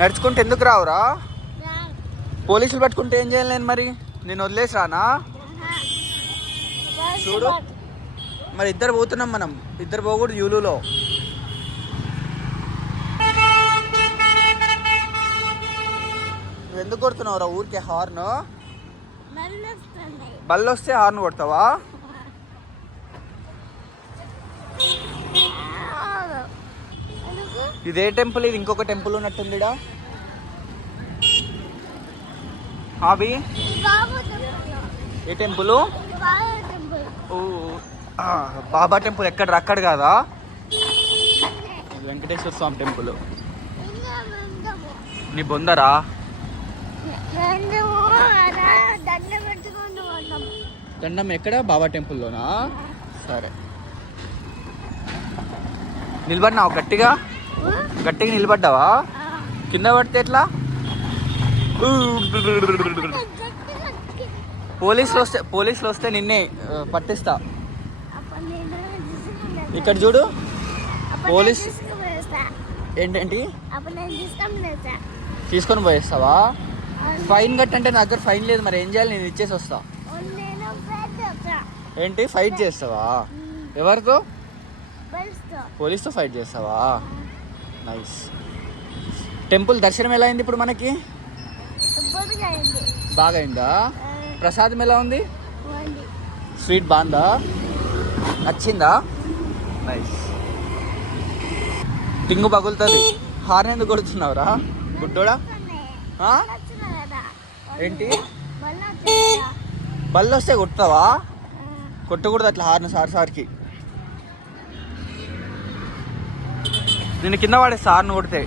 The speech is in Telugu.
నడుచుకుంటే ఎందుకు రావురా? పోలీసులు పట్టుకుంటే ఏం చేయాలి నేను? మరి నేను వదిలేసి రానా? చూడు మరి ఇద్దరు పోతున్నాం, మనం ఇద్దరు పోకూడదు యూలులో. నువ్వు ఎందుకు కొడుతున్నావురా ఊరికే హార్న్? బళ్ళు వస్తే హార్న్ కొడతావా? ఇదే టెంపుల్, ఇది ఇంకొక టెంపుల్ ఉన్నట్టుందిడా. హాబీ ఏ టెంపుల్? బాబా టెంపుల్ ఎక్కడ? అక్కడ కాదా, వెంకటేశ్వర స్వామి టెంపుల్. నీ బొందరా? దండం ఎక్కడ? బాబా టెంపుల్లోనా? సరే నిలబడినావు గట్టిగా? గట్టిగా నిలబడ్డావా? కింద పడితే ఎట్లా? పోలీసులు వస్తే నిన్నే పట్టిస్తా. ఇక్కడ చూడు పోలీస్. ఏంటంటి తీసుకొని పోయేస్తావా? ఫైన్ కట్టంటే నా దగ్గర ఫైన్ లేదు, మరి ఏం చేయాలి? నేను ఇచ్చేసి వస్తా. ఏంటి ఫైట్ చేస్తావా? ఎవరితో? పోలీస్తో ఫైట్ చేస్తావా? నైస్. టెంపుల్ దర్శనం ఎలా అయింది ఇప్పుడు మనకి? బాగా అయిందా? ప్రసాదం ఎలా ఉంది? స్వీట్ బాగుందా? నచ్చిందా? నైస్. టింగు పగులుతుంది. హార్న్ ఎందుకు కొడుతున్నావురా గుడ్డోడా? ఏంటి బళ్ళు వస్తే కొడతావా? కొట్టకూడదు అట్లా హార్న్ సార్కి. నేను కింద పడేస్తా హార్న్ కొడితే.